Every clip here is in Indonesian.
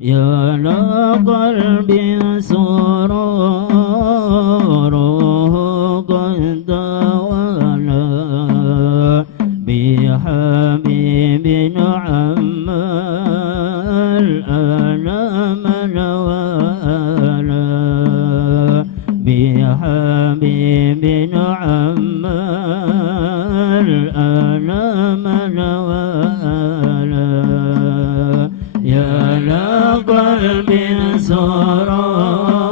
يا لقلبي سروره قد تولى بحبيب عم الألم نوالا بحبيب عم الألم نوالا يا لقلبي سروره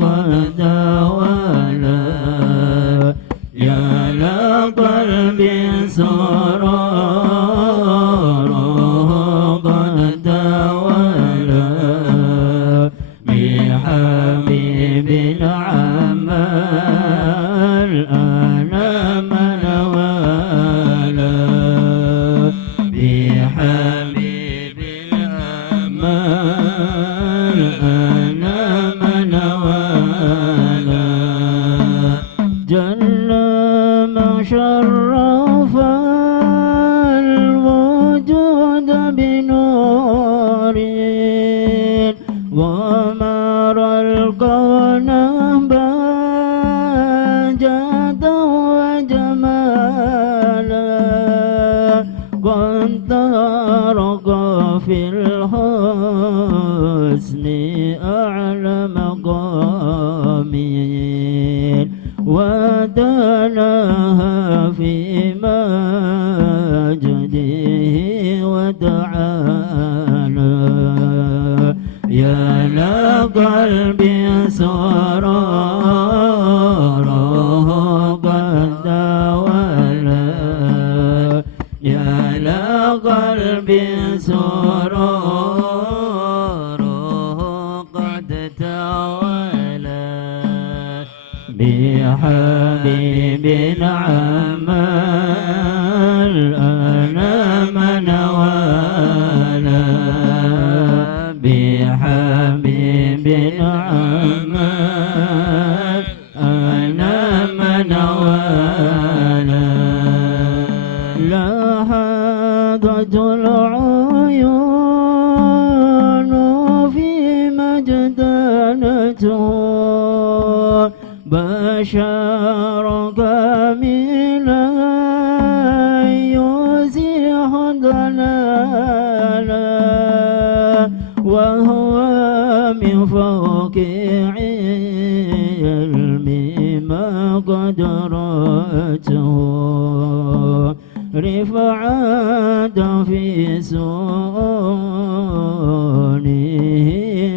قد تولى يا لقلبي سروره قد تولى بحبيب عم الألم نوالا بحبيب العم الألم نوالا جل ما شرف الوجود بنور ومر الكون بهجة وجمالا كنت أرقى في الحسن أعلى مقامي ودناها في مجده وتعالى يا لقلبي سروره قد تولى يا لقلبي سروره قد تولى بحبيب عم الألم نوالا بحبيب عم الألم نوالا لاحظت العيون في مجدنته بشر كاملا يزيح ضلالا وهو من فوق علمي ما قدرته رفعت في سونه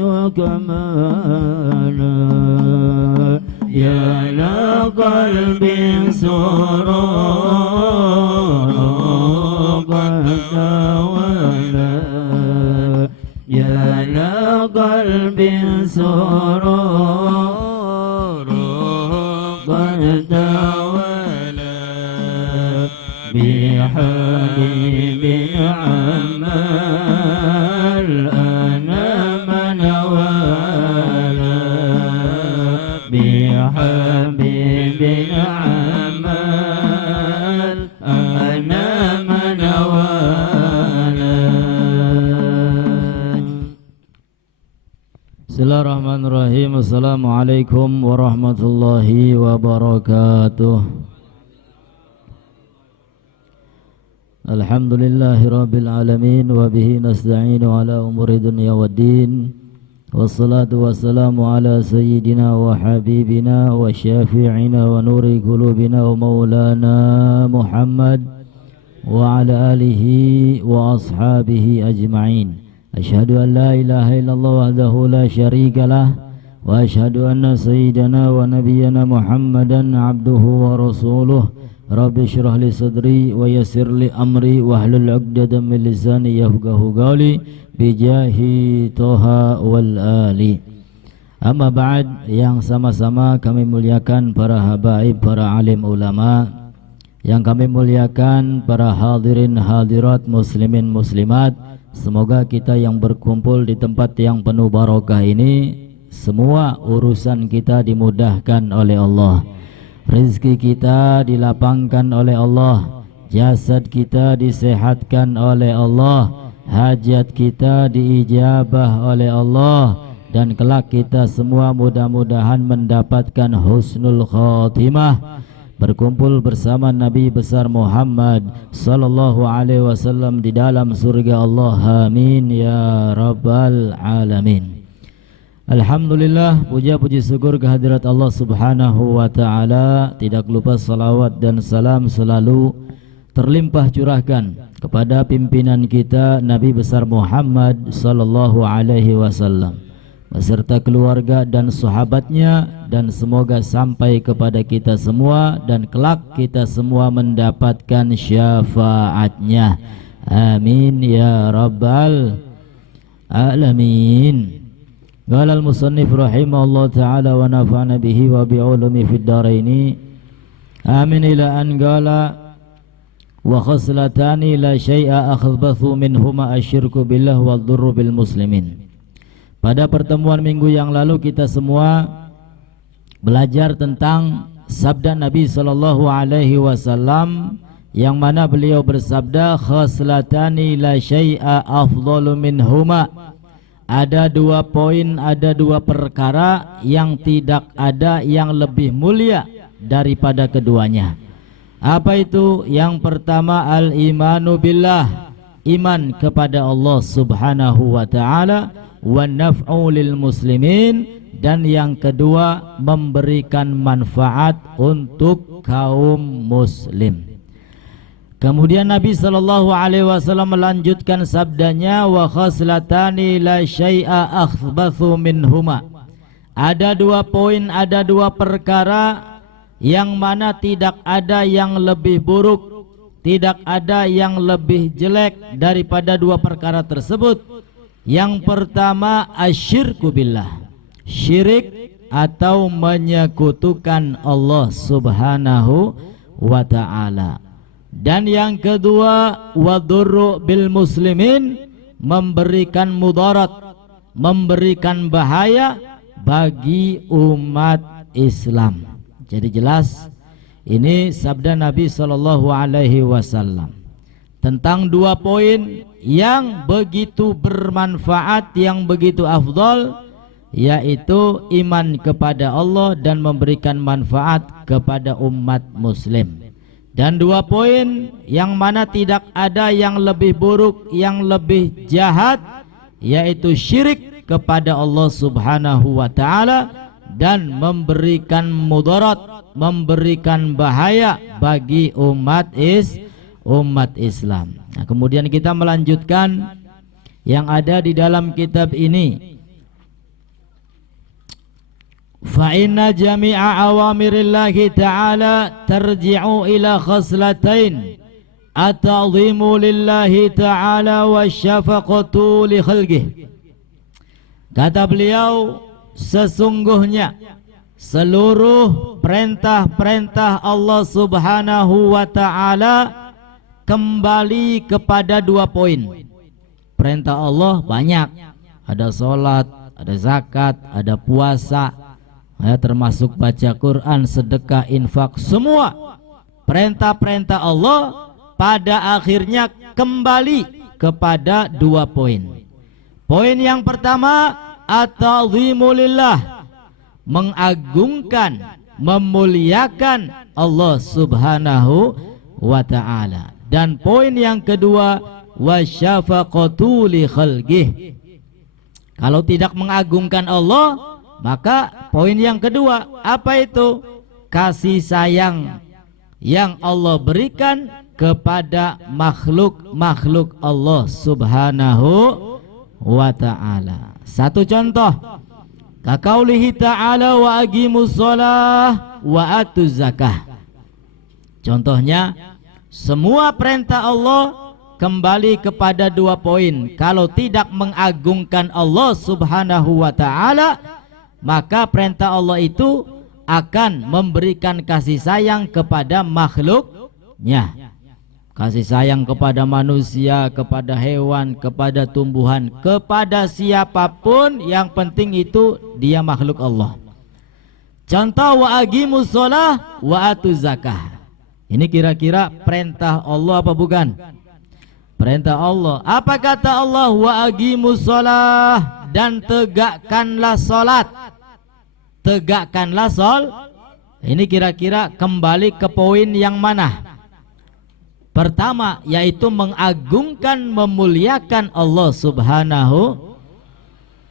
وكمالا يا لقلبي سروره قد تولى يا لقلبي سروره قد تولى بحبيب عم الألم نوالا بحبيب عم الألم نوالا Bismillahirrahmanirrahim. Assalamualaikum warahmatullahi wabarakatuh. Alhamdulillahi rabbil alamin wa bihi nasta'inu ala umuri dunya waddin. Wassalatu wassalamu ala sayyidina wa habibina wa syafi'ina wa nuri qulubina wa maulana Muhammad wa ala alihi wa ashabihi ajma'in. Asyhadu an la ilaha illallah wahdahu la syarikalah wa asyhadu anna sayyidana wa nabiyyana Muhammadan abduhu wa rasuluh. Rabbi syrah li sadri wa yassir li amri wahlul 'uqdatam min lisani yafqahu qawli bijahi toha wal ali. Amma ba'd, yang sama-sama kami muliakan para habaib, para alim ulama, yang kami muliakan para hadirin hadirat muslimin muslimat. Semoga kita yang berkumpul di tempat yang penuh barokah ini, semua urusan kita dimudahkan oleh Allah, rezeki kita dilapangkan oleh Allah, jasad kita disehatkan oleh Allah, hajat kita diijabah oleh Allah, dan kelak kita semua mudah-mudahan mendapatkan husnul khotimah, berkumpul bersama Nabi besar Muhammad sallallahu alaihi wasallam di dalam surga Allah. Amin ya rabbal alamin. Alhamdulillah, puja-puji syukur kehadirat Allah subhanahu wa ta'ala. Tidak lupa salawat dan salam selalu terlimpah curahkan kepada pimpinan kita Nabi besar Muhammad sallallahu alaihi wasallam beserta keluarga dan sahabatnya, dan semoga sampai kepada kita semua dan kelak kita semua mendapatkan syafaatnya. Amin ya rabbal alamin. Qala al-musannif rahimahullah ta'ala wa nafa'ana bihi wa bi'ulumi fid dharaini. Amin. Ila an qala wa khaslatani la syai'a akhbathu minhuma asyirku billah wal dhurru bil muslimin. Pada pertemuan minggu yang lalu kita semua belajar tentang sabda Nabi sallallahu alaihi wasallam yang mana beliau bersabda, khaslatani la syai'a afdalu minhuma. Ada dua poin, ada dua perkara yang tidak ada yang lebih mulia daripada keduanya. Apa itu? Yang pertama al-imanu billah, iman kepada Allah subhanahu wa ta'ala, wa naf'u lil muslimin, dan yang kedua memberikan manfaat untuk kaum muslim. Kemudian Nabi sallallahu alaihi wasallam melanjutkan sabdanya, wa khaslatani la syai'a akhbathu minhuma. Ada dua poin, ada dua perkara yang mana tidak ada yang lebih buruk, tidak ada yang lebih jelek daripada dua perkara tersebut. Yang pertama asyirku billah, syirik atau menyekutukan Allah subhanahu wa ta'ala. Dan yang kedua wadurru bil muslimin, memberikan mudarat, memberikan bahaya bagi umat Islam. Jadi jelas ini sabda Nabi sallallahu alaihi wasallam tentang dua poin yang begitu bermanfaat, yang begitu afdal, yaitu iman kepada Allah dan memberikan manfaat kepada umat muslim. Dan dua poin yang mana tidak ada yang lebih buruk, yang lebih jahat, yaitu syirik kepada Allah subhanahu wa ta'ala dan memberikan mudarat, memberikan bahaya bagi umat Islam. Nah, kemudian kita melanjutkan yang ada di dalam kitab ini. Fa inna jami'a awamirillahi ta'ala tarji'u ila khaslatain at-ta'zimu lillahi ta'ala wa syafaqatu li khalqih. Kata beliau, sesungguhnya seluruh perintah-perintah Allah subhanahu wa ta'ala kembali kepada dua poin. Perintah Allah banyak, ada sholat, ada zakat, ada puasa, termasuk baca Quran, sedekah, infak. Semua perintah-perintah Allah pada akhirnya kembali kepada dua poin. Poin yang pertama at-ta'zimu lillah, mengagungkan, memuliakan Allah subhanahu wa ta'ala. Dan poin yang kedua wasyafaqatu li khalqih. Kalau tidak mengagungkan Allah, maka poin yang kedua apa itu? Kasih sayang yang Allah berikan kepada makhluk-makhluk Allah subhanahu wa ta'ala. Satu contoh, kaqaulihi ta'ala wa aqimus shalah wa atuz zakah. Contohnya, semua perintah Allah kembali kepada dua poin. Kalau tidak mengagungkan Allah subhanahu wa ta'ala, maka perintah Allah itu akan memberikan kasih sayang kepada makhluknya. Kasih sayang kepada manusia, kepada hewan, kepada tumbuhan, kepada siapapun, yang penting itu dia makhluk Allah. Contoh wa aqimus shalah wa atuz zakah. Ini kira-kira perintah Allah apa bukan? Perintah Allah. Apa kata Allah? Wa aqimus shalah, dan tegakkanlah salat. Tegakkanlah Ini kira-kira kembali ke poin yang mana? Pertama, yaitu mengagungkan, memuliakan Allah Subhanahu.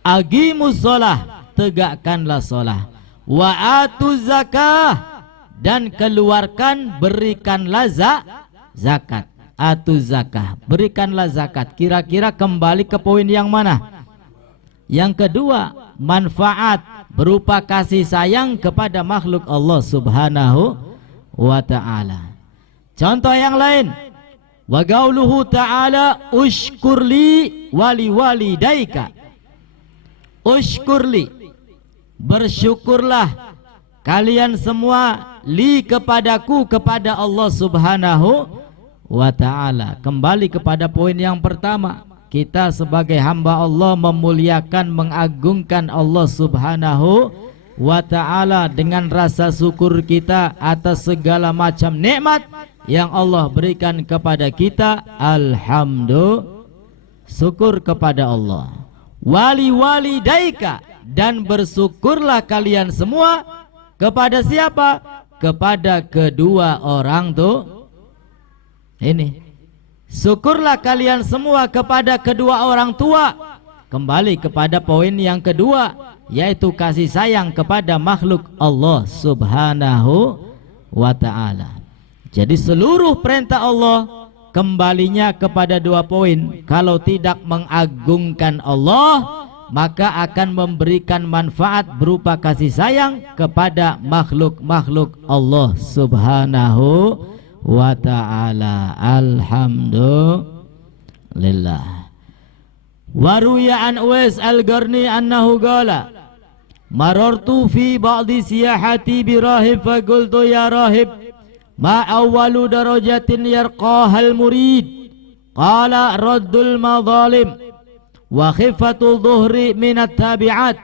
Aqimus shalah, tegakkanlah salat. Wa atuz zakah, dan keluarkan, berikanlah zakat. Atuz zakah, berikanlah zakat. Kira-kira kembali ke poin yang mana? Yang kedua, manfaat berupa kasih sayang kepada makhluk Allah Subhanahu wa ta'ala. Contoh yang lain, wa qauluhu ta'ala ushkurli wali walidaika. Ushkurli, bersyukurlah kalian semua, li kepadaku, kepada Allah Subhanahu wa ta'ala. Kembali kepada poin yang pertama, kita sebagai hamba Allah memuliakan, mengagungkan Allah Subhanahu wa ta'ala dengan rasa syukur kita atas segala macam nikmat yang Allah berikan kepada kita. Alhamdulillah, syukur kepada Allah. Wali walidaika, dan bersyukurlah kalian semua kepada siapa? Kepada kedua orang tuh. Ini, syukurlah kalian semua kepada kedua orang tua. Kembali kepada poin yang kedua, yaitu kasih sayang kepada makhluk Allah Subhanahu wa ta'ala. Jadi seluruh perintah Allah kembalinya kepada dua poin. Kalau tidak mengagungkan Allah, maka akan memberikan manfaat berupa kasih sayang kepada makhluk-makhluk Allah Subhanahu wa ta'ala. Alhamdulillah. Waruya an Uwais al-Qarni annahu qala marartu fi ba'di siyahati bi rahib fa qultu ya rahib ma awwalu darajatin yarqahal murid, qala raddul madhalim wa khifatul dhuhri minat tabi'at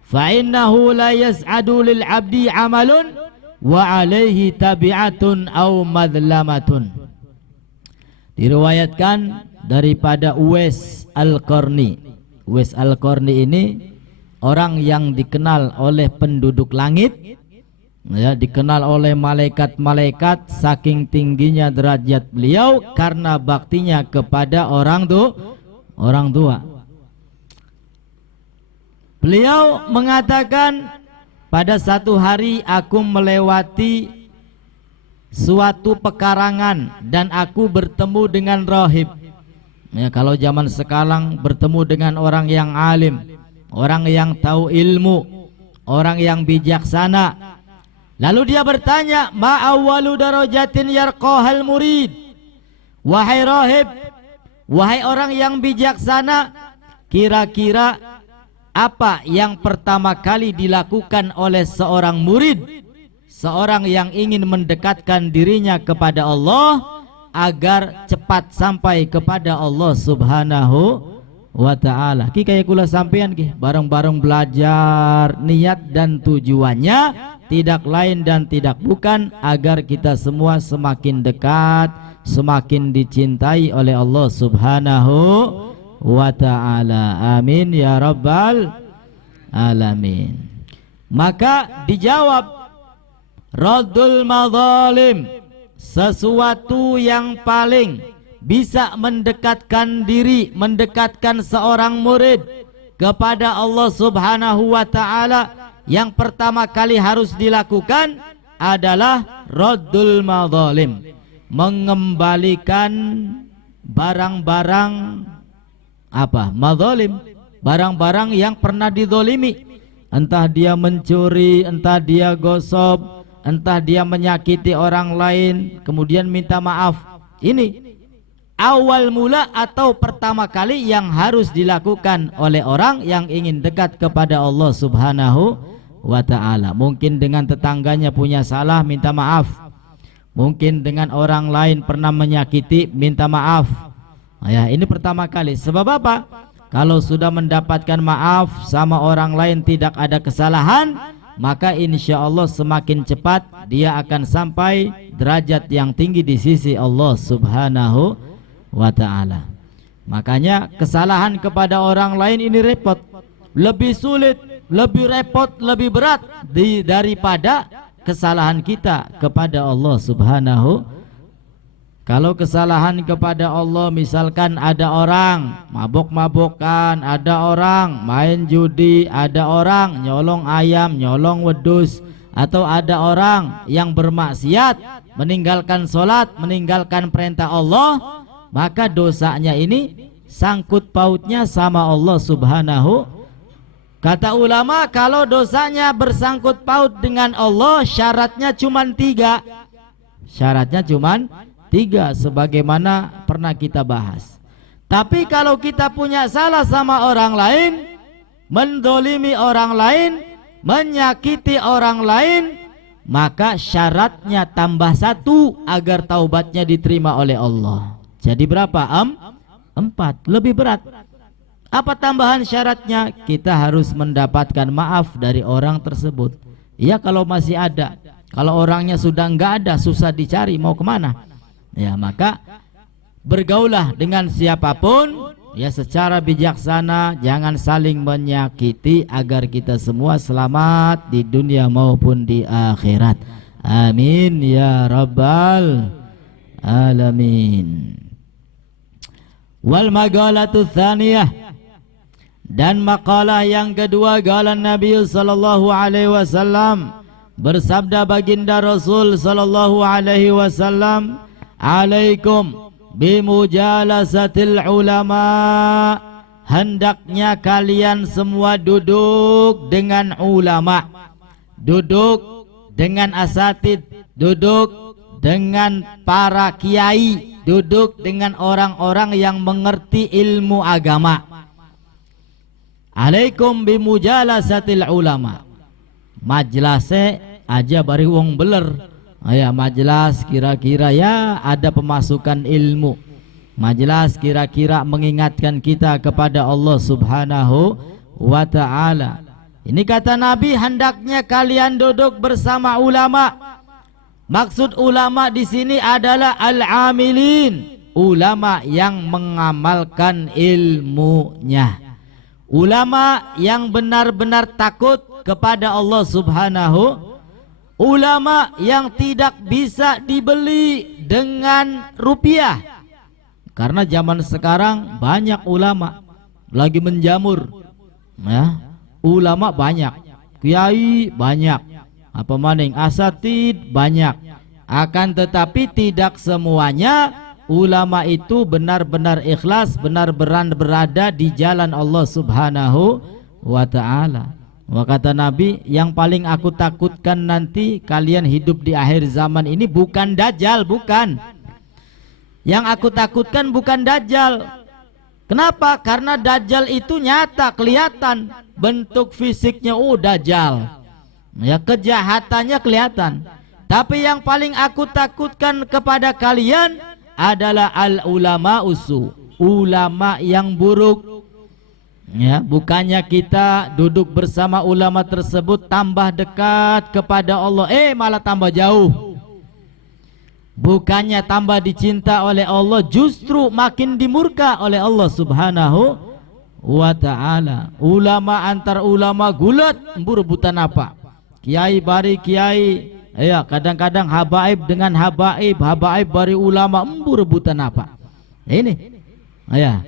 fa innahu la yas'adu lil abdi amalun wa alaihi tabi'atun au madlamatun. Diriwayatkan daripada Uwais Al-Qarni. Uwais Al-Qarni ini orang yang dikenal oleh penduduk langit, ya, dikenal oleh malaikat-malaikat saking tingginya derajat beliau karena baktinya kepada orang tua. Beliau mengatakan, pada satu hari aku melewati suatu pekarangan dan aku bertemu dengan rahib. Ya, kalau zaman sekarang bertemu dengan orang yang alim, orang yang tahu ilmu, orang yang bijaksana. Lalu dia bertanya, ma awwalu darajatin yarqahal murid. Wahai rahib, wahai orang yang bijaksana, kira-kira apa yang pertama kali dilakukan oleh seorang murid, seorang yang ingin mendekatkan dirinya kepada Allah agar cepat sampai kepada Allah Subhanahu wa ta'ala? Ki kaya kula sampean ki bareng-bareng belajar, niat dan tujuannya tidak lain dan tidak bukan agar kita semua semakin dekat, semakin dicintai oleh Allah Subhanahu wa ta'ala. Amin ya rabbal alamin. Maka dijawab, raddul madzalim, sesuatu yang paling bisa mendekatkan diri, mendekatkan seorang murid kepada Allah Subhanahu wa ta'ala, yang pertama kali harus dilakukan adalah raddul madzalim, mengembalikan barang-barang madzalim, barang-barang yang pernah dizalimi. Entah dia mencuri, entah dia gosok, entah dia menyakiti orang lain, kemudian minta maaf. Ini awal mula atau pertama kali yang harus dilakukan oleh orang yang ingin dekat kepada Allah Subhanahu wa ta'ala. Mungkin dengan tetangganya punya salah, minta maaf. Mungkin dengan orang lain pernah menyakiti, minta maaf. Ya, ini pertama kali. Sebab apa? Kalau sudah mendapatkan maaf sama orang lain, tidak ada kesalahan, maka insya Allah semakin cepat dia akan sampai derajat yang tinggi di sisi Allah Subhanahu wa ta'ala. Makanya kesalahan kepada orang lain ini repot, lebih sulit, lebih repot, lebih berat daripada kesalahan kita kepada Allah Subhanahu. Kalau kesalahan kepada Allah, misalkan ada orang mabok-mabokan, ada orang main judi, ada orang nyolong ayam, nyolong wedus, atau ada orang yang bermaksiat, meninggalkan sholat, meninggalkan perintah Allah, maka dosanya ini sangkut pautnya sama Allah Subhanahu. Kata ulama, kalau dosanya bersangkut paut dengan Allah, syaratnya cuma 3. Syaratnya cuma 3, sebagaimana pernah kita bahas. Tapi kalau kita punya salah sama orang lain, mendolimi orang lain, menyakiti orang lain, maka syaratnya tambah 1 agar taubatnya diterima oleh Allah. Jadi berapa? 4. Lebih berat. Apa tambahan syaratnya? Kita harus mendapatkan maaf dari orang tersebut. Ya, kalau masih ada. Kalau orangnya sudah enggak ada, susah dicari, mau kemana? Ya, maka bergaulah dengan siapapun ya secara bijaksana, jangan saling menyakiti agar kita semua selamat di dunia maupun di akhirat. Amin ya rabbal alamin. Wal maqalatu tsaniyah, dan makalah yang kedua, qala Nabi sallallahu alaihi wasallam, bersabda baginda Rasul sallallahu alaihi wasallam, alaikum bimujalasatil ulama, hendaknya kalian semua duduk dengan ulama, duduk dengan asatid, duduk dengan para kiai, duduk dengan orang-orang yang mengerti ilmu agama. Alaikum bimujalasatil ulama, majlase aja bari wong beler. Ya, majelis kira-kira ya ada pemasukan ilmu, majelis kira-kira mengingatkan kita kepada Allah Subhanahu wa ta'ala. Ini kata Nabi, hendaknya kalian duduk bersama ulama. Maksud ulama di sini adalah al-amilin, ulama yang mengamalkan ilmunya, ulama yang benar-benar takut kepada Allah Subhanahu. Ulama yang tidak bisa dibeli dengan rupiah. Karena zaman sekarang banyak ulama lagi menjamur ya. Ulama banyak, kiai banyak, apa maning asatid banyak. Akan tetapi tidak semuanya ulama itu benar-benar ikhlas, benar-benar berada di jalan Allah Subhanahu wa ta'ala. Kata Nabi, yang paling aku takutkan nanti kalian hidup di akhir zaman ini bukan Dajjal, bukan. Yang aku takutkan bukan Dajjal. Kenapa? Karena Dajjal itu nyata, kelihatan bentuk fisiknya, Dajjal. Ya, kejahatannya kelihatan. Tapi yang paling aku takutkan kepada kalian adalah al-ulama usu, ulama yang buruk. Ya, bukannya kita duduk bersama ulama tersebut tambah dekat kepada Allah, malah tambah jauh. Bukannya tambah dicinta oleh Allah, justru makin dimurka oleh Allah Subhanahu wa ta'ala. Ulama antar ulama gulat, rebutan apa? Kiai bari kiai, ya kadang-kadang habaib dengan habaib, habaib bari ulama, rebutan apa? Ini, ya.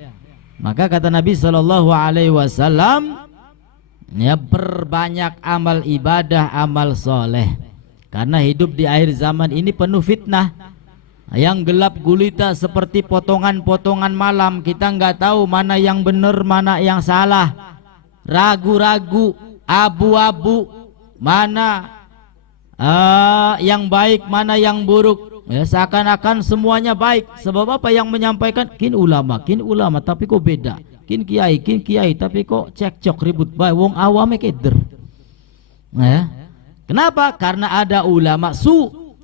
Maka kata Nabi sallallahu alaihi wasallam, ya, perbanyak amal ibadah, amal soleh. Karena hidup di akhir zaman ini penuh fitnah, yang gelap gulita seperti potongan-potongan malam. Kita nggak tahu mana yang benar, mana yang salah, ragu-ragu, abu-abu, mana yang baik, mana yang buruk. Ya, seakan-akan semuanya baik. Sebab apa? Yang menyampaikan kin ulama, tapi kok beda. Kin kiai, tapi kok cekcok ribut bae, wong awame keder. Ya. Kenapa? Karena ada ulama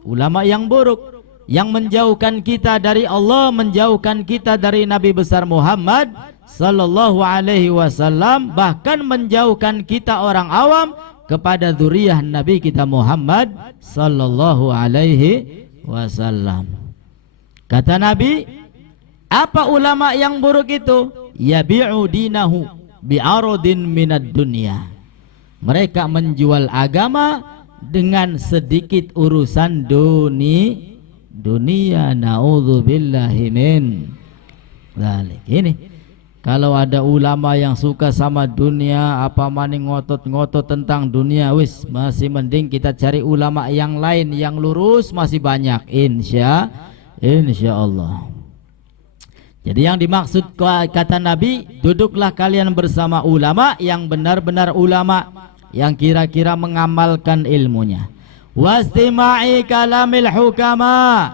ulama yang buruk, yang menjauhkan kita dari Allah, menjauhkan kita dari Nabi besar Muhammad sallallahu alaihi wasallam, bahkan menjauhkan kita orang awam kepada zuriyah Nabi kita Muhammad sallallahu alaihi wasallam. Kata Nabi, Apa ulama yang buruk itu? Yabi'u dinahu bi'aradin minad dunya. Mereka menjual agama dengan sedikit urusan dunia. Naudzubillahi min dzalik. Ini kalau ada ulama yang suka sama dunia, apa maning ngotot-ngotot tentang dunia, wis masih mending kita cari ulama yang lain yang lurus, masih banyak insya Allah. Jadi yang dimaksud kata Nabi, duduklah kalian bersama ulama yang benar-benar ulama, yang kira-kira mengamalkan ilmunya. Wastima'i kalamil hukama,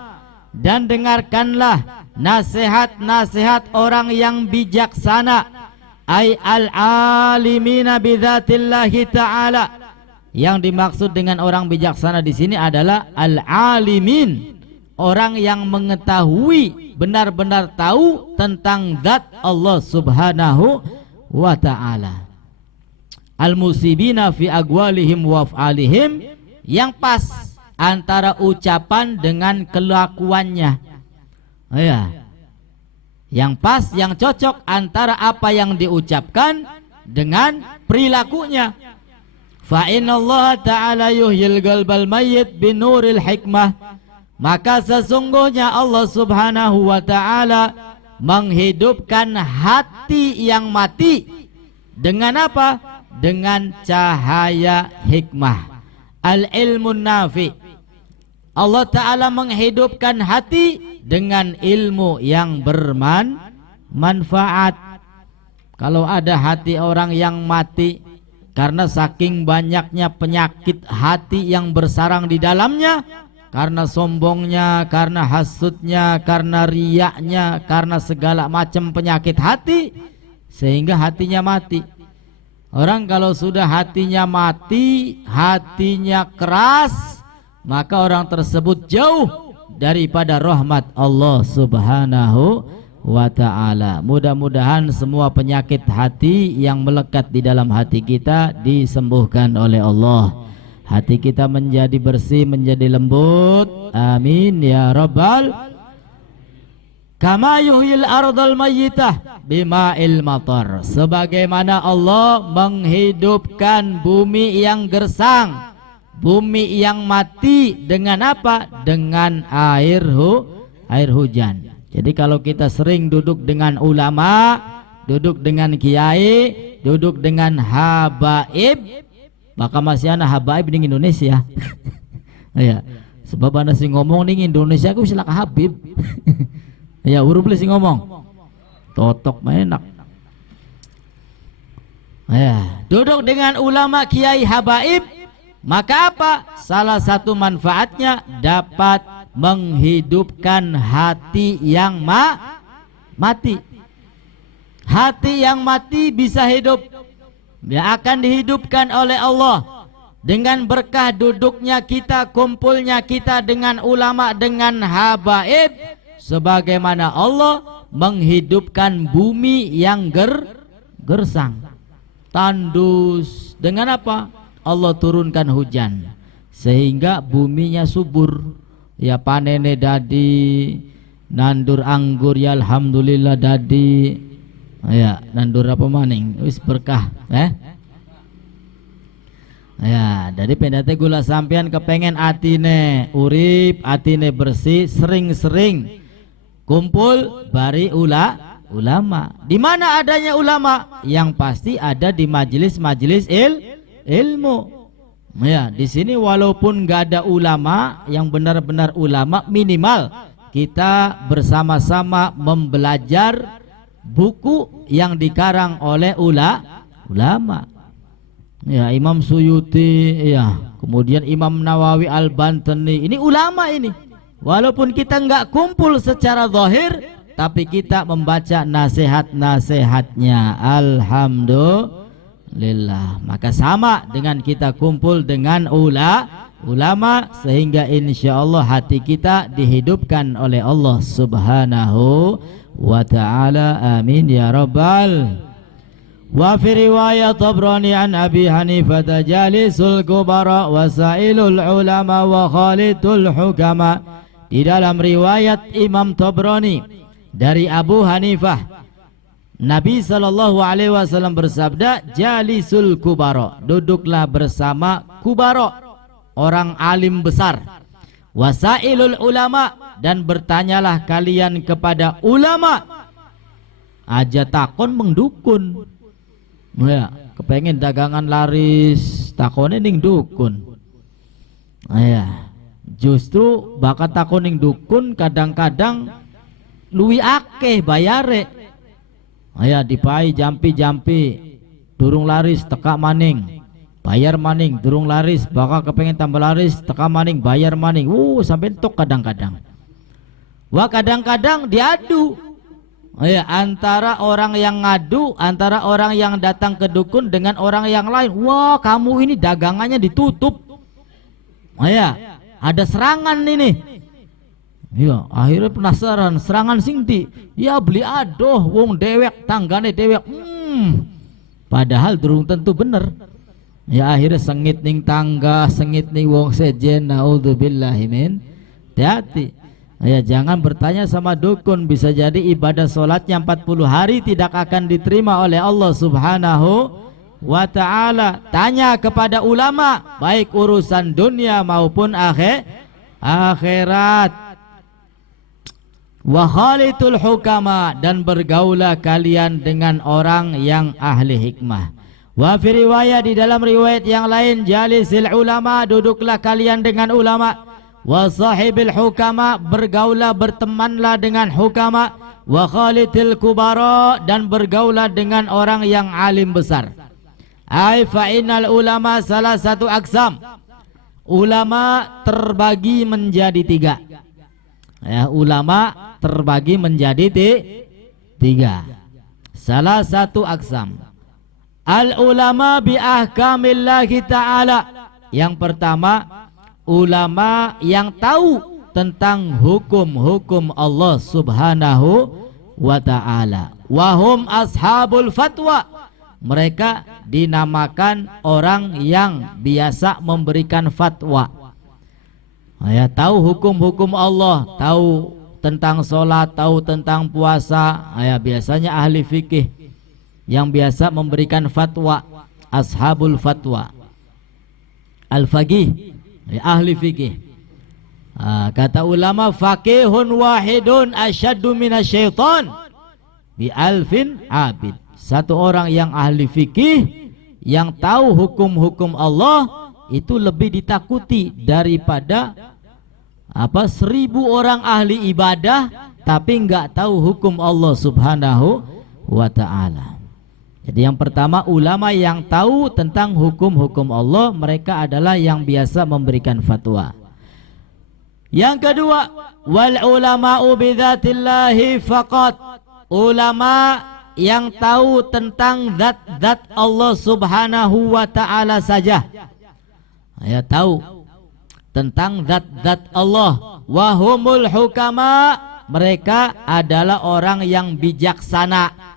dan dengarkanlah nasihat-nasihat orang yang bijaksana, ay al-alimina bidzatillahi ta'ala. Yang dimaksud dengan orang bijaksana di sini adalah al-alimin, orang yang mengetahui, benar-benar tahu tentang zat Allah Subhanahu wa ta'ala. Al-musibina fi aqwalihim wa af'alihim, yang pas antara ucapan dengan kelakuannya. Ya. Yang pas, yang cocok antara apa yang diucapkan dengan perilakunya. Fa innallaha ta'ala yuhyil qalbal mayyit binuril hikmah. Maka sesungguhnya Allah Subhanahu wa ta'ala menghidupkan hati yang mati dengan apa? Dengan cahaya hikmah, al-ilmun nafi. Allah Ta'ala menghidupkan hati dengan ilmu yang bermanfaat. Kalau ada hati orang yang mati karena saking banyaknya penyakit hati yang bersarang di dalamnya, karena sombongnya, karena hasudnya, karena riyaknya, karena segala macam penyakit hati, sehingga hatinya mati. Orang kalau sudah hatinya mati, hatinya keras, maka orang tersebut jauh daripada rahmat Allah Subhanahu wa ta'ala. Mudah-mudahan semua penyakit hati yang melekat di dalam hati kita disembuhkan oleh Allah. Hati kita menjadi bersih, menjadi lembut. Amin ya rabbal. Kama yuhyil ardal mayyitah bima'il matar. Sebagaimana Allah menghidupkan bumi yang gersang, bumi yang mati dengan apa? Dengan air hujan. Jadi kalau kita sering duduk dengan ulama, duduk dengan kiai, duduk dengan habaib, maka masih ana habaib di Indonesia. Ya, sebab ana sing ngomong di Indonesia aku silaka habib. Ya, huruf sing ngomong. Totok enak. Ya, duduk dengan ulama, kiai, habaib, maka apa? Salah satu manfaatnya dapat menghidupkan hati yang mati. Hati yang mati bisa hidup. Dia akan dihidupkan oleh Allah dengan berkah duduknya kita, kumpulnya kita dengan ulama, dengan habaib. Sebagaimana Allah menghidupkan bumi yang gersang, tandus. Dengan apa? Allah turunkan hujan sehingga buminya subur. Ya, panene dadi, nandur anggur ya alhamdulillah dadi. Ya, nandur apa maning? Wis berkah, Ya, dari pendate gula sampean kepengen atine urip, atine bersih, sering-sering kumpul bari ulama. Di mana adanya ulama? Yang pasti ada di majelis-majelis ilmu. Ya, di sini walaupun gak ada ulama yang benar-benar ulama, minimal kita bersama-sama membelajar buku yang dikarang oleh ulama. Ya, Imam Suyuti, ya, kemudian Imam Nawawi Al-Bantani, ini ulama ini. Walaupun kita nggak kumpul secara zahir, tapi kita membaca nasihat-nasihatnya. Alhamdulillah. Maka sama dengan kita kumpul dengan ulama, sehingga insya Allah hati kita dihidupkan oleh Allah Subhanahu wa ta'ala. Amin ya rabbal. Wa fi riwayat Tabrani an Abi Hanifah jalisul kubara wa sailul ulama wa khalidul hukama. Di dalam riwayat Imam Tabrani dari Abu Hanifah, Nabi SAW bersabda, jalisul kubaro, duduklah bersama kubaro, orang alim besar. Wasailul ulama, dan bertanyalah kalian kepada ulama. Aja takon mengdukun, ya, kepengen dagangan laris, takonnya ning dukun. Ya, justru bakat takon ning dukun kadang-kadang luwi akeh bayare. Ya, dipai jampi-jampi durung laris teka maning, bayar maning, durung laris bakal kepengen tambah laris, teka maning, bayar maning. Sampai tok kadang-kadang. Wah, kadang-kadang diadu. Ya, antara orang yang ngadu, antara orang yang datang ke dukun dengan orang yang lain. Wah, kamu ini dagangannya ditutup. Ya, ada serangan ini. Ya, akhirnya penasaran, serangan singti. Ya, beli adoh wong dewek, tanggane dewek. Padahal durung tentu bener. Ya, akhirnya sengit ning tangga, sengit ning wong sejen. Naudzubillahi min. Hati-hati. Ya, jangan bertanya sama dukun, bisa jadi ibadah sholatnya 40 hari tidak akan diterima oleh Allah Subhanahu wa ta'ala. Tanya kepada ulama, baik urusan dunia maupun akhirat. Wa khalitul hukama, dan bergaulah kalian dengan orang yang ahli hikmah. Wa fi riwayat, di dalam riwayat yang lain, jalisil ulama, duduklah kalian dengan ulama. Wa sahibil hukama, bergaulah bertemanlah dengan hukama. Wa khalitil kubara, dan bergaulah dengan orang yang alim besar. Ai fa innal ulama salah satu aksam. Ulama terbagi menjadi 3. Ya, ulama terbagi menjadi 3. Salah satu aksam. Al ulama bi ahkamillahi ta'ala. Yang pertama, ulama yang tahu tentang hukum-hukum Allah Subhanahu wa ta'ala. Wahum ashabul fatwa, mereka dinamakan orang yang biasa memberikan fatwa. Ya, tahu hukum-hukum Allah, tahu tentang sholat, tahu tentang puasa. Ya, biasanya ahli fikih yang biasa memberikan fatwa, ashabul fatwa. Al-faqih, ahli fikih. Kata ulama, faqihun wahidun asyaddu minasyaitan bi alfin abid. Satu orang yang ahli fikih, yang tahu hukum-hukum Allah, itu lebih ditakuti daripada 1000 orang ahli ibadah tapi enggak tahu hukum Allah Subhanahu wa ta'ala. Jadi yang pertama, ulama yang tahu tentang hukum-hukum Allah, mereka adalah yang biasa memberikan fatwa. Yang kedua, wal ulama'u bidzatillahi faqat, ulama yang tahu tentang zat-zat Allah Subhanahu wa ta'ala saja. Ya, tahu tentang zat-zat Allah. Wahumul hukama, mereka adalah orang yang bijaksana.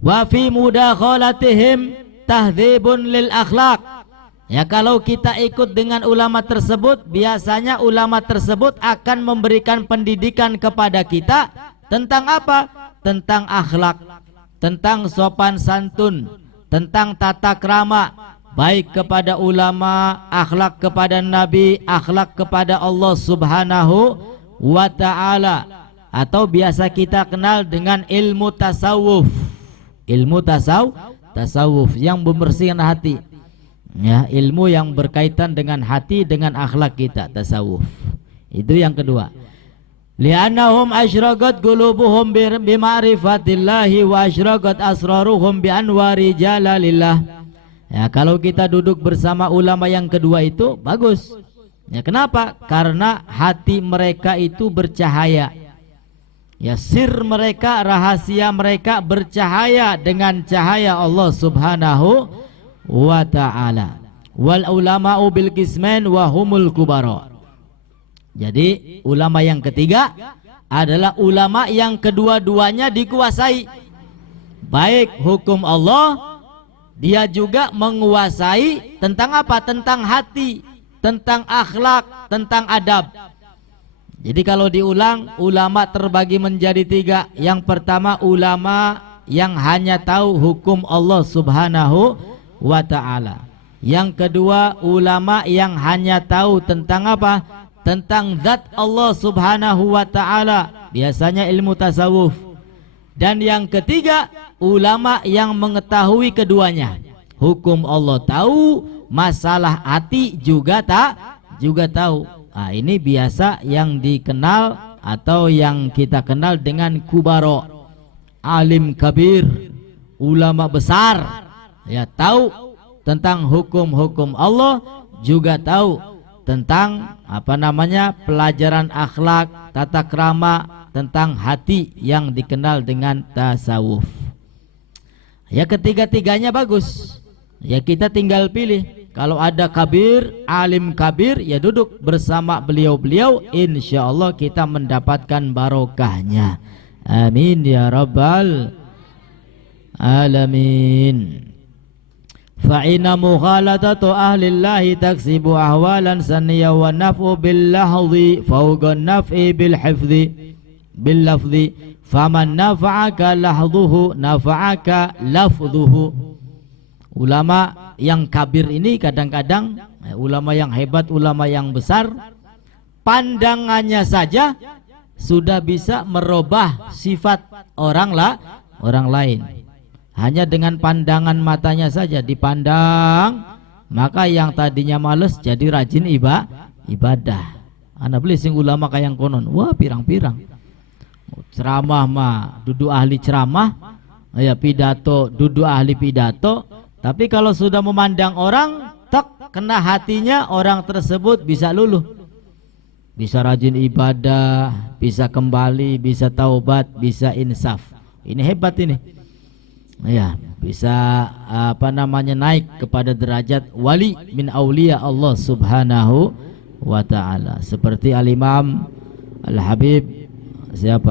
Wa fi mudakhalatihim tahdzibun lil akhlaq. Ya, kalau kita ikut dengan ulama tersebut, biasanya ulama tersebut akan memberikan pendidikan kepada kita tentang apa? Tentang akhlak, tentang sopan santun, tentang tata krama, baik kepada ulama, akhlak kepada Nabi, akhlak kepada Allah Subhanahu wa ta'ala, atau biasa kita kenal dengan ilmu tasawuf. Ilmu tasawuf yang membersihkan hati. Ya, ilmu yang berkaitan dengan hati, dengan akhlak kita, tasawuf. Itu yang kedua. Li'annahum asyraqat qulubuhum bi ma'rifatillahi wa asyraqat asraruhum bi anwari jalalillah. Ya, kalau kita duduk bersama ulama yang kedua itu bagus. Ya, kenapa? Karena hati mereka itu bercahaya. Ya, sir mereka, rahasia mereka bercahaya dengan cahaya Allah Subhanahu wa ta'ala. Wal ulama'u bil qismain wa humul kubara. Jadi ulama yang ketiga adalah ulama yang kedua-duanya dikuasai. Baik hukum Allah, dia juga menguasai tentang apa? Tentang hati, tentang akhlak, tentang adab. Jadi kalau diulang, ulama terbagi menjadi tiga. Yang pertama ulama yang hanya tahu hukum Allah subhanahu wa ta'ala. Yang kedua ulama yang hanya tahu tentang apa? Tentang zat Allah subhanahu wa ta'ala, biasanya ilmu tasawuf. Dan yang ketiga ulama yang mengetahui keduanya, hukum Allah tahu, masalah hati juga tahu. Nah, ini biasa yang dikenal atau yang kita kenal dengan kubaro, alim kabir, ulama besar, ya, tahu tentang hukum-hukum Allah, juga tahu tentang pelajaran akhlak, tata krama, tentang hati yang dikenal dengan tasawuf. Ya, ketiga-tiganya bagus. Ya, kita tinggal pilih. Kalau ada kabir, alim kabir, ya duduk bersama beliau-beliau, insyaallah kita mendapatkan barokahnya. Amin ya rabbal alamin. Fa inna mukhalatatu ahlillahi taksibu ahwalan saniyya wa naf'u bil lahzi fawqa naf'i bil hifzi bil lafzi faman nafa'aka lahzuhu nafa'aka lafzuhu. Ulama yang kabir ini kadang-kadang ulama yang hebat, ulama yang besar, pandangannya saja sudah bisa merubah sifat orang lain. Hanya dengan pandangan matanya saja dipandang, maka yang tadinya males jadi rajin ibadah. Ana beli sing ulama kayang konon, wah pirang-pirang. Ceramah mah duduk ahli ceramah, ya pidato duduk ahli pidato. Tapi kalau sudah memandang orang, tak kena hatinya, orang tersebut bisa luluh, bisa rajin ibadah, bisa kembali, bisa taubat, bisa insaf. Ini hebat ini. Ya, bisa naik kepada derajat wali min aulia Allah subhanahu wa ta'ala. Seperti al-imam al-habib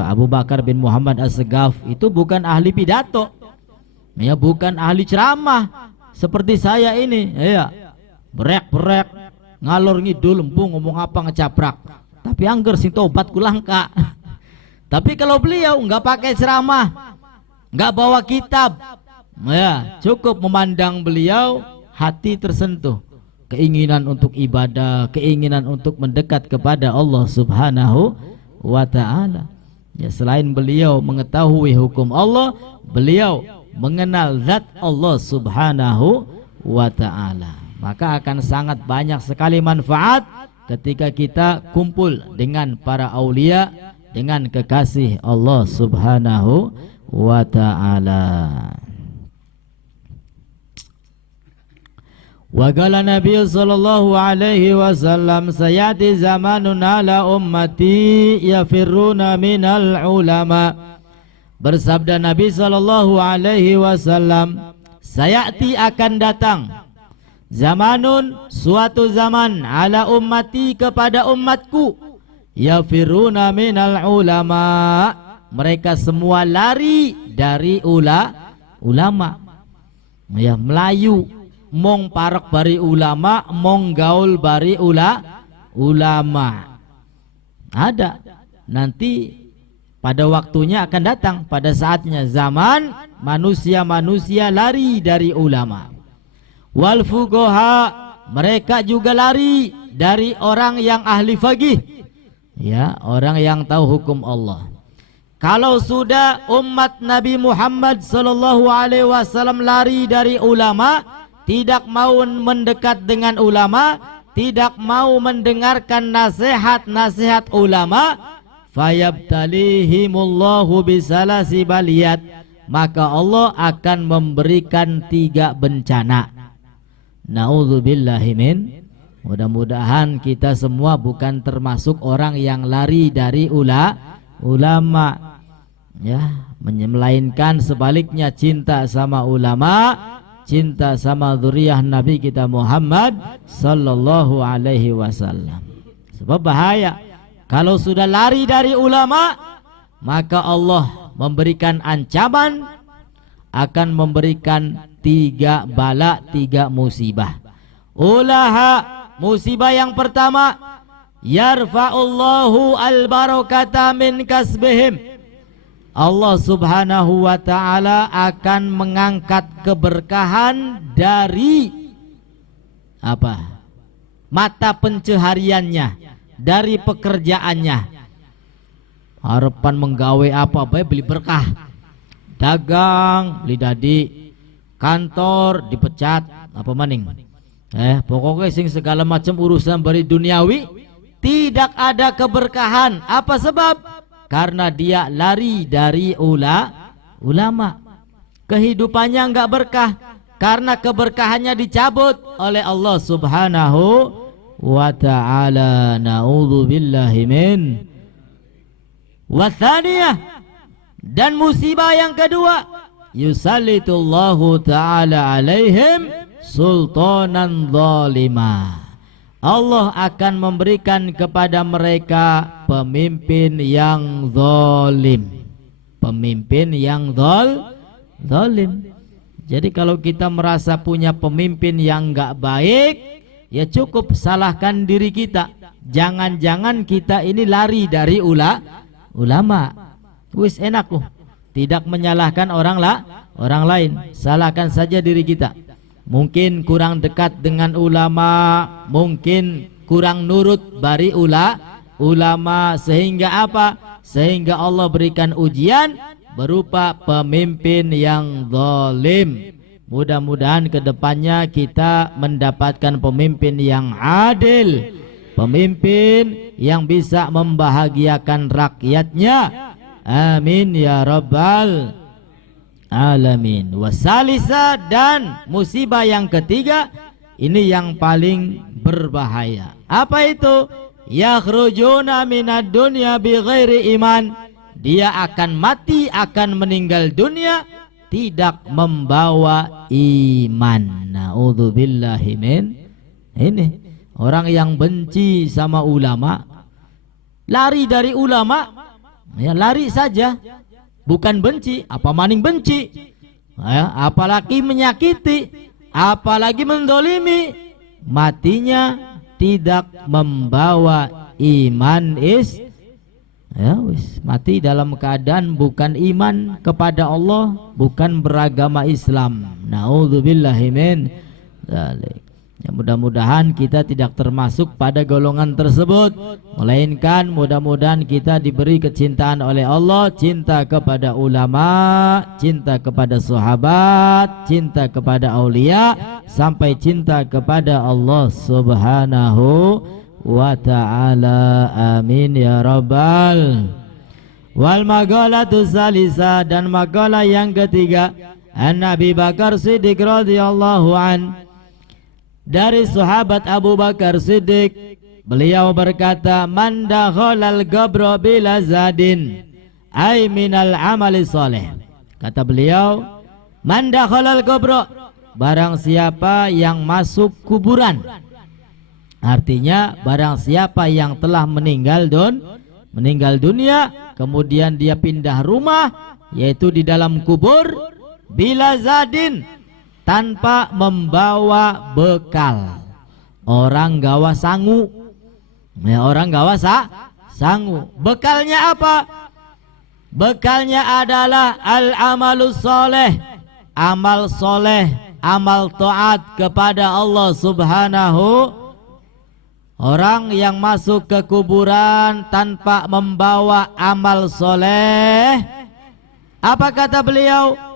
Abu Bakar bin Muhammad As-Segaf, itu bukan ahli pidato, ya, bukan ahli ceramah seperti saya ini, ya, berek ngalor ngidul empung ngomong apa ngecaprak, tapi angger sing tobat kulangka. Tapi kalau beliau nggak pakai ceramah, nggak bawa kitab, ya, cukup memandang beliau, hati tersentuh, keinginan untuk ibadah, keinginan untuk mendekat kepada Allah subhanahu wa ta'ala. Ya, selain beliau mengetahui hukum Allah, beliau mengenal zat Allah subhanahu wa ta'ala. Maka akan sangat banyak sekali manfaat ketika kita kumpul dengan para aulia, dengan kekasih Allah subhanahu wa ta'ala. Wa qala Nabi sallallahu alaihi wasallam sayati zamanun ala ummati yafirruna minal ulama. Bersabda Nabi sallallahu alaihi wasallam, sayati akan datang zamanun, suatu zaman, ala ummati kepada umatku, yafirruna minal ulama, mereka semua lari dari ulama. Ya, Melayu mong parek bari ulama, mong gaul bari ulama. Ada nanti pada waktunya akan datang, pada saatnya zaman manusia-manusia lari dari ulama. Wal fuqaha, mereka juga lari dari orang yang ahli faqih, ya, orang yang tahu hukum Allah. Kalau sudah umat Nabi Muhammad sallallahu alaihi wasallam lari dari ulama, tidak mau mendekat dengan ulama, tidak mau mendengarkan nasihat-nasihat ulama, fayabtalihimullahu bisalasi baliyat, maka Allah akan memberikan 3 bencana. Na'udzubillahi min. Mudah-mudahan kita semua bukan termasuk orang yang lari dari ulama, ya, melainkan sebaliknya, cinta sama ulama, cinta sama dzurriyyah Nabi kita Muhammad sallallahu alaihi wasallam. Sebab bahaya kalau sudah lari dari ulama, maka Allah memberikan ancaman, akan memberikan 3 bala, 3 musibah. Ulaha, musibah yang pertama, yarfa'ullahu al-barakata min kasbihim. Allah subhanahu wa ta'ala akan mengangkat keberkahan dari apa? Mata pencahariannya, dari pekerjaannya. Harapan menggawe apa bae beli berkah. Dagang beli dadi, kantor dipecat, apa maning? Pokoknya sing segala macam urusan bari duniawi tidak ada keberkahan. Apa sebab? Karena dia lari dari ulama. Kehidupannya enggak berkah karena keberkahannya dicabut oleh Allah subhanahu wa ta'ala. Na'udzubillahi min. Wathaniyah, dan musibah yang kedua, yusallitullahu ta'ala alaihim sultanan zalimah. Allah akan memberikan kepada mereka pemimpin yang zalim. Pemimpin yang zalim. Jadi kalau kita merasa punya pemimpin yang enggak baik, ya cukup salahkan diri kita. Jangan-jangan kita ini lari dari ulama. Wis enak tidak menyalahkan orang lain, salahkan saja diri kita. Mungkin kurang dekat dengan ulama, mungkin kurang nurut bari ulama, sehingga apa? Sehingga Allah berikan ujian berupa pemimpin yang zalim. Mudah-mudahan kedepannya kita mendapatkan pemimpin yang adil, pemimpin yang bisa membahagiakan rakyatnya. Amin ya rabbal alamin. Wasalisa, dan musibah yang ketiga, ini yang paling berbahaya. Apa itu? Yakhrujuna minad dunya bighairi iman. Dia akan mati, akan meninggal dunia tidak membawa iman. Na'udzubillahi min. Ini orang yang benci sama ulama, lari dari ulama, ya lari saja, bukan benci, apa maning benci, ya, apalagi menyakiti, apalagi mendolimi, matinya tidak membawa iman ya wis, mati dalam keadaan bukan iman kepada Allah, bukan beragama Islam. Na'udzubillahi min dzalik. Ya, mudah-mudahan kita tidak termasuk pada golongan tersebut, melainkan mudah-mudahan kita diberi kecintaan oleh Allah, cinta kepada ulama, cinta kepada sahabat, cinta kepada aulia, sampai cinta kepada Allah subhanahu wa ta'ala. Amin ya rabbal. Wal maghalatu salisa, dan magalah yang ketiga, an Abi Bakar Siddiq radhiyallahu an, dari sahabat Abu Bakar Siddiq, beliau berkata, man dakhalal qabra bila zadin ay minal amali salih. Kata beliau, man dakhalal qabra, barang siapa yang masuk kuburan, artinya barang siapa yang telah meninggal dunia, kemudian dia pindah rumah, yaitu di dalam kubur, bila zadin, tanpa membawa bekal. Orang gawa sangu, ya, orang gawa sangu. Bekalnya apa? Bekalnya adalah al-amalus soleh, amal soleh, amal taat kepada Allah subhanahu. Orang yang masuk ke kuburan tanpa membawa amal soleh, apa kata beliau?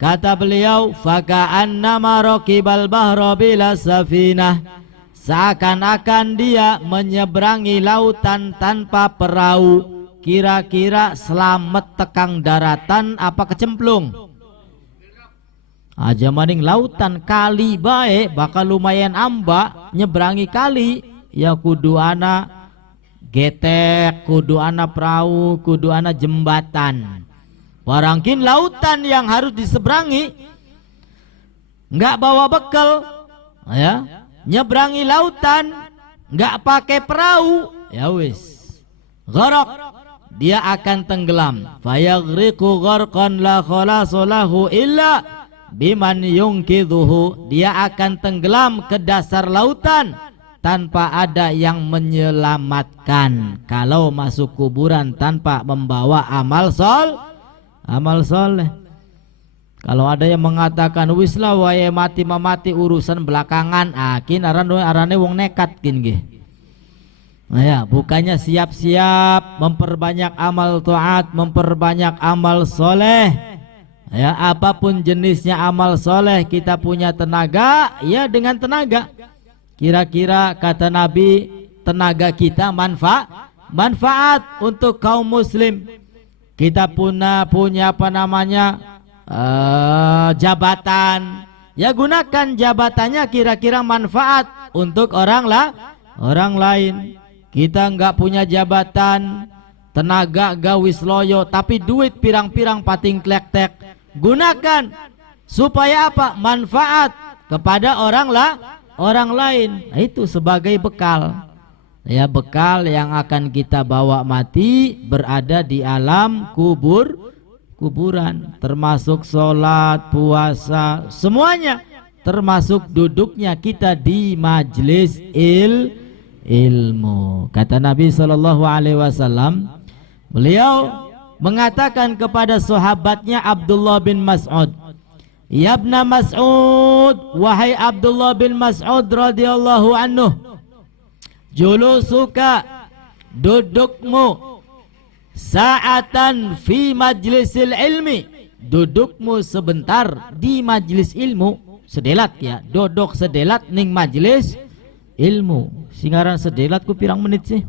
Kata beliau, faka'annama raqibal bahra bila safinah, seakan-akan dia menyeberangi lautan tanpa perahu. Kira-kira selamat tekang daratan apa kecemplung? Aja maning lautan, kali baik bakal lumayan amba nyeberangi kali, ya kudu ana getek, kudu ana perahu, kudu ana jembatan. Barangkin lautan yang harus diseberangi, nggak bawa bekal, ya, nyeberangi lautan nggak pakai perahu, ya wis, gharaq, dia akan tenggelam. Fayaghriqu gharqan la khalasa lahu illa biman yungkidhuhu, dia akan tenggelam ke dasar lautan tanpa ada yang menyelamatkan. Kalau masuk kuburan tanpa membawa amal soleh. Kalau ada yang mengatakan wis lah wae mati urusan belakangan, kin arane wong nekat kin nggih. Nah ya, bukannya siap-siap memperbanyak amal taat, memperbanyak amal soleh. Ya, apapun jenisnya amal soleh, kita punya tenaga, ya dengan tenaga. Kira-kira kata Nabi, tenaga kita manfaat untuk kaum muslim. Kita punya apa namanya jabatan, ya gunakan jabatannya kira-kira manfaat untuk orang lain. Kita nggak punya jabatan, tenaga gawis loyo, tapi duit pirang-pirang pating klek-tek, gunakan supaya apa? Manfaat kepada orang lain. Nah, itu sebagai bekal. Ya, bekal yang akan kita bawa mati berada di alam kuburan, termasuk sholat, puasa, semuanya, termasuk duduknya kita di majlis ilmu. Kata Nabi SAW, beliau mengatakan kepada sahabatnya Abdullah bin Mas'ud, ya Ibna Mas'ud, wahai Abdullah bin Mas'ud radhiyallahu anhu, julusuka, dudukmu, sa'atan fi majlisil ilmi, dudukmu sebentar di majlis ilmu, sedelat ya, duduk sedelat ning majlis ilmu. Singaran sedelat ku pirang menit sih?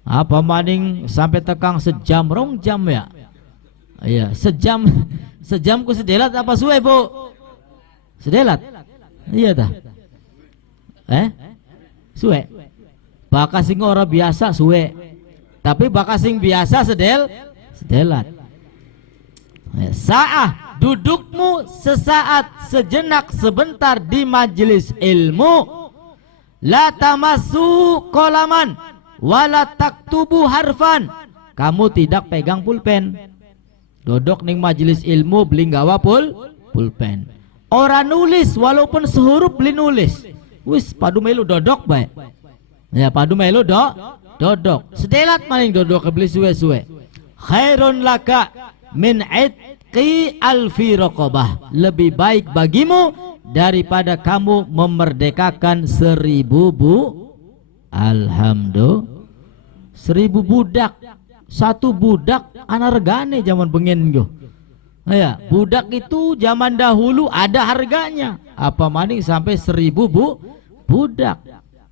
Apa maning sampai tekang sejam rong jam ya? Iya, sejam ku sedelat apa suwe, Bu? Sedelat? Iya dah. Suwe. Bakasing orang biasa suwe. Tapi bakasing biasa sedelat. Sa'ah, dudukmu sesaat, sejenak, sebentar di majelis ilmu. La tamassu qalaman wala taktubu harfan. Kamu tidak pegang pulpen. Duduk ning majelis ilmu beli gawa pulpen. Orang nulis walaupun sehuruf beli nulis. Wis padu melu dodok bae. Ya padu melu dodok. Sedelat maning dodok beli suwe-suwe. Khairun laka min itqi alfi raqabah. Lebih baik bagimu daripada kamu memerdekakan 1000 alhamdulillah 1000 budak. Satu budak ana regane zaman bengen go. Ya, budak itu zaman dahulu ada harganya. Apa maning sampai 1000 budak.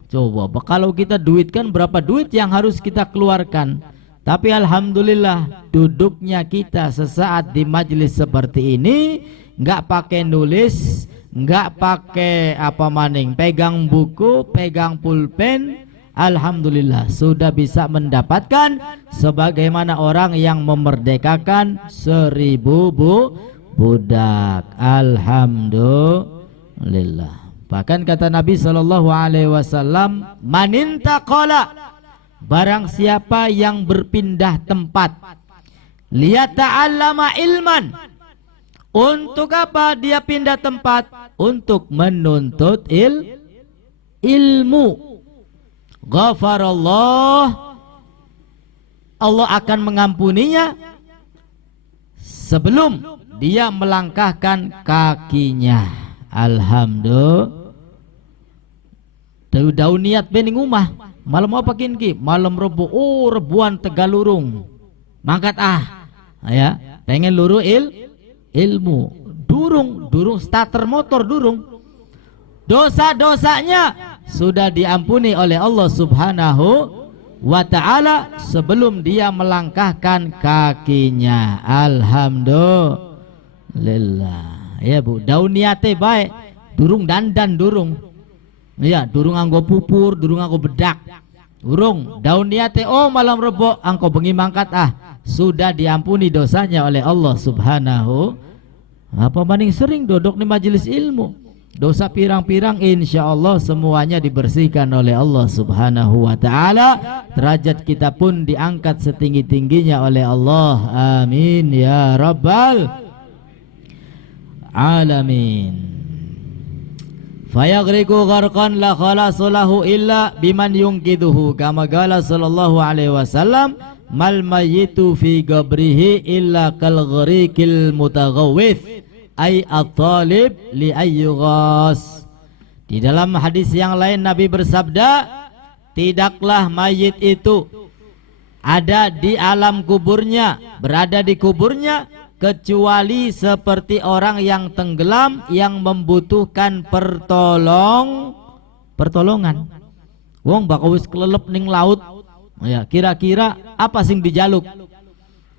Coba kalau kita duitkan berapa duit yang harus kita keluarkan. Tapi alhamdulillah duduknya kita sesaat di majelis seperti ini, nggak pakai nulis, nggak pakai apa maning, pegang buku, pegang pulpen. Alhamdulillah sudah bisa mendapatkan sebagaimana orang yang memerdekakan 1000 budak. Alhamdulillah. Bahkan kata Nabi SAW, manintaqala, barang siapa yang berpindah tempat, liyata'allama ilman, untuk apa dia pindah tempat? Untuk menuntut ilmu. Ghafarallah, Allah akan mengampuninya sebelum dia melangkahkan kakinya. Alhamdulillah. Daun niat bening umah malam apa kinki? Malam Rebo, rebuan Tegalurung mangkat ya pengen luru ilmu, durung starter motor, durung dosa-dosanya sudah diampuni oleh Allah Subhanahu wa ta'ala sebelum dia melangkahkan kakinya. Alhamdulillah. Ya Bu, daun niate baik, durung dandan, durung ya, durung anggo pupur, durung anggo bedak, durung daun niate malam Rebo angko bengi mangkat sudah diampuni dosanya oleh Allah Subhanahu. Apa maning sering duduk di majelis ilmu, dosa pirang-pirang insya Allah semuanya dibersihkan oleh Allah Subhanahu wa ta'ala. Derajat kita pun diangkat setinggi-tingginya oleh Allah. Amin ya rabbal alamin. Fayaghriqu gharqan la khalasalahu illa biman yungkiduhu kama qala sallallahu alaihi wasallam mal mayyitu fi qabrihi illa kal ghariqil mutaghawwith ay at-talib li ayyughas. Di dalam hadis yang lain Nabi bersabda, tidaklah mayit itu ada di alam kuburnya, berada di kuburnya, kecuali seperti orang yang tenggelam yang membutuhkan pertolongan. Wong bakal wis kelelep ning laut, ya kira-kira apa sing dijaluk?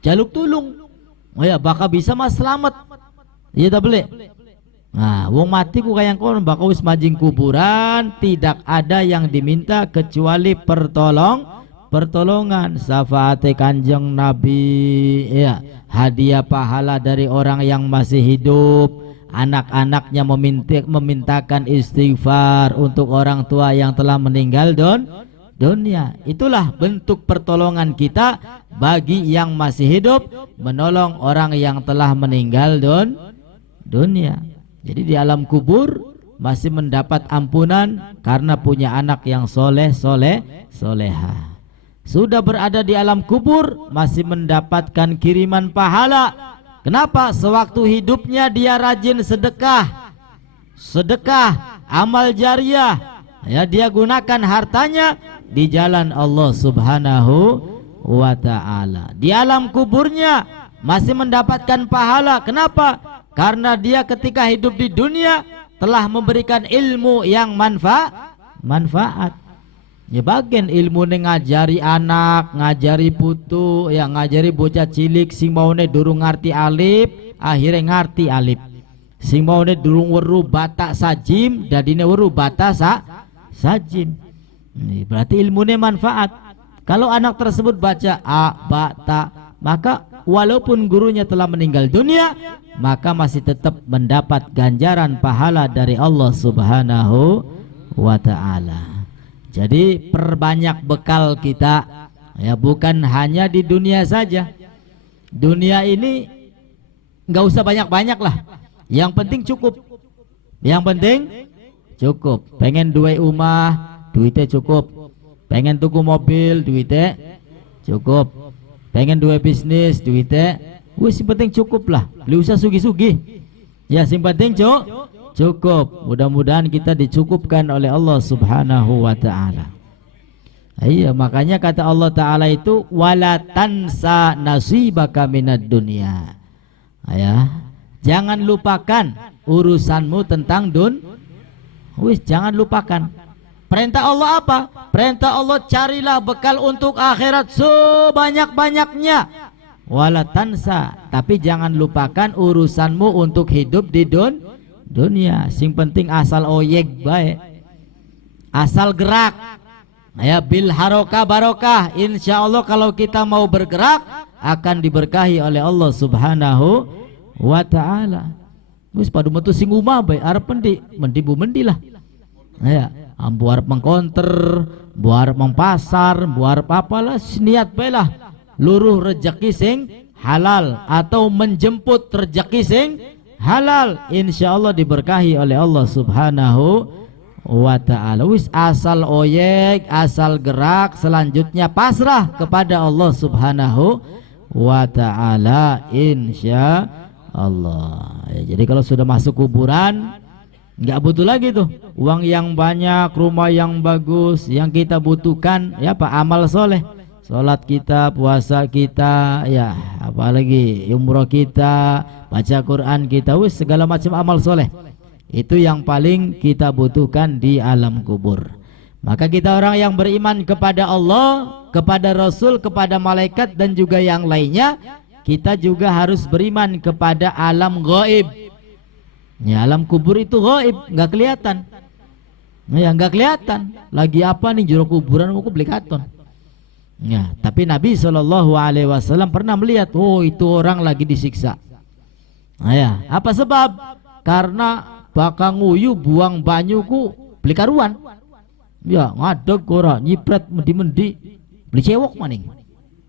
Jaluk tulung, ya bakal bisa mas selamat. Iya tak boleh. Nah, wong mati ku kayang kon bakal wis majing kuburan, tidak ada yang diminta kecuali pertolongan. Syafaate Kanjeng Nabi, ya, hadiah pahala dari orang yang masih hidup, anak-anaknya memintakan istighfar untuk orang tua yang telah meninggal dunia. Itulah bentuk pertolongan kita bagi yang masih hidup, menolong orang yang telah meninggal dunia. Jadi di alam kubur masih mendapat ampunan karena punya anak yang soleha. Sudah berada di alam kubur masih mendapatkan kiriman pahala. Kenapa? Sewaktu hidupnya dia rajin sedekah, amal jariah, ya, dia gunakan hartanya di jalan Allah Subhanahu wa ta'ala. Di alam kuburnya masih mendapatkan pahala. Kenapa? Karena dia ketika hidup di dunia telah memberikan ilmu yang manfaat. Ya bagian ilmu ngajari anak, ngajari putu, ya ngajari bocah cilik sing maune durung ngerti alif, akhirnya ngerti alif. Sing maune durung weru bata sajim, dadine weru bata sajim. Ini berarti ilmunya manfaat. Kalau anak tersebut baca a, ba, ta, maka walaupun gurunya telah meninggal dunia, maka masih tetap mendapat ganjaran pahala dari Allah Subhanahu wa ta'ala. Jadi perbanyak bekal kita, ya, bukan hanya di dunia saja. Dunia ini nggak usah banyak-banyak lah, yang penting cukup. Pengen duwe rumah, duitnya cukup. Pengen tuku mobil, duitnya cukup. Pengen duwe bisnis, duitnya wis sing penting cukup lah. Beli usah sugi-sugi, ya sing penting cukup. Mudah-mudahan kita dicukupkan oleh Allah Subhanahu wa ta'ala. Iya, makanya kata Allah Ta'ala itu wala tansa nasibaka minad dunya. Ya, jangan lupakan urusanmu tentang wis jangan lupakan. Perintah Allah apa? Perintah Allah carilah bekal untuk akhirat sebanyak-banyaknya. Wala tansa, tapi jangan lupakan urusanmu untuk hidup di dunia. Sing penting asal oyek baik, asal gerak, ya, bil haroka barokah. Insya Allah kalau kita mau bergerak akan diberkahi oleh Allah Subhanahu wa ta'ala. Wis padu metu sing umah baik arep mendilah, ya, ambu arep mengkonter, bu arep mengpasar, bu arep apalah, niat bae lah luruh rezeki sing halal atau menjemput rezeki sing halal, insya Allah diberkahi oleh Allah Subhanahu wa ta'ala. Wis asal oyek, asal gerak, selanjutnya pasrah kepada Allah Subhanahu wa ta'ala, insya Allah. Ya, jadi kalau sudah masuk kuburan nggak butuh lagi tuh uang yang banyak, rumah yang bagus. Yang kita butuhkan ya Pak, amal soleh. Sholat kita, puasa kita, ya apalagi umroh kita, baca Quran kita, wis segala macam amal soleh. Itu yang paling kita butuhkan di alam kubur. Maka kita orang yang beriman kepada Allah, kepada Rasul, kepada malaikat dan juga yang lainnya, kita juga harus beriman kepada alam gaib. Ya, alam kubur itu gaib, nggak kelihatan. Ya, nggak kelihatan. Lagi apa nih jero kuburan aku beli katon. Ya, tapi Nabi SAW pernah melihat, oh itu orang lagi disiksa. Nah, ya, apa sebab? Karena bakal nguyu buang banyuku beli karuan. Ya, ngadeg ora nyipret mendi-mendi beli cewek maning.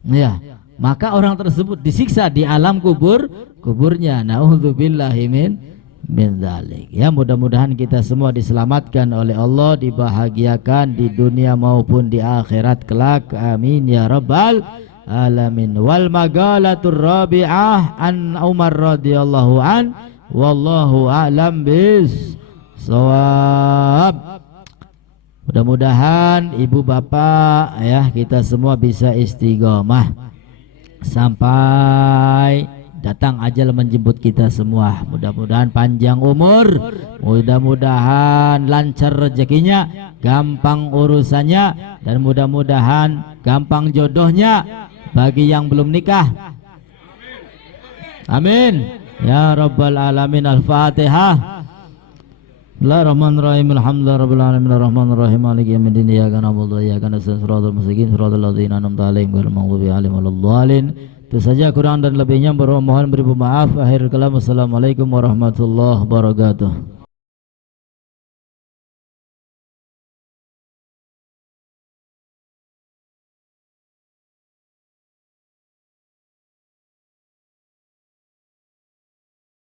Ya, maka orang tersebut disiksa di alam kuburnya. Nauzubillahi min min dzalik. Ya, mudah-mudahan kita semua diselamatkan oleh Allah, dibahagiakan di dunia maupun di akhirat kelak. Amin ya rabbal alamin. Wal magalatur rabi'ah an Umar radhiyallahu an wallahu a'lam bis shawab. Mudah-mudahan ibu bapak ya kita semua bisa istiqomah sampai datang ajal menjemput kita semua. Mudah-mudahan panjang umur, mudah-mudahan lancar rezekinya, gampang urusannya, dan mudah-mudahan gampang jodohnya bagi yang belum nikah. Amin ya rabbal alamin. Al-Fatihah. Bismillahirrahmanirrahim. Alhamdulillahirabbil alamin arrahmanirrahim maliki yaumiddin iyyaka na'budu wa iyyaka nasta'in shiratal mustaqim shiratal ladzina an'amta 'alaihim ghairil maghdubi 'alaihim waladdallin. Itu saja, kurang dan lebihnya mohon beri maaf. Akhir kalam, assalamualaikum warahmatullahi wabarakatuh.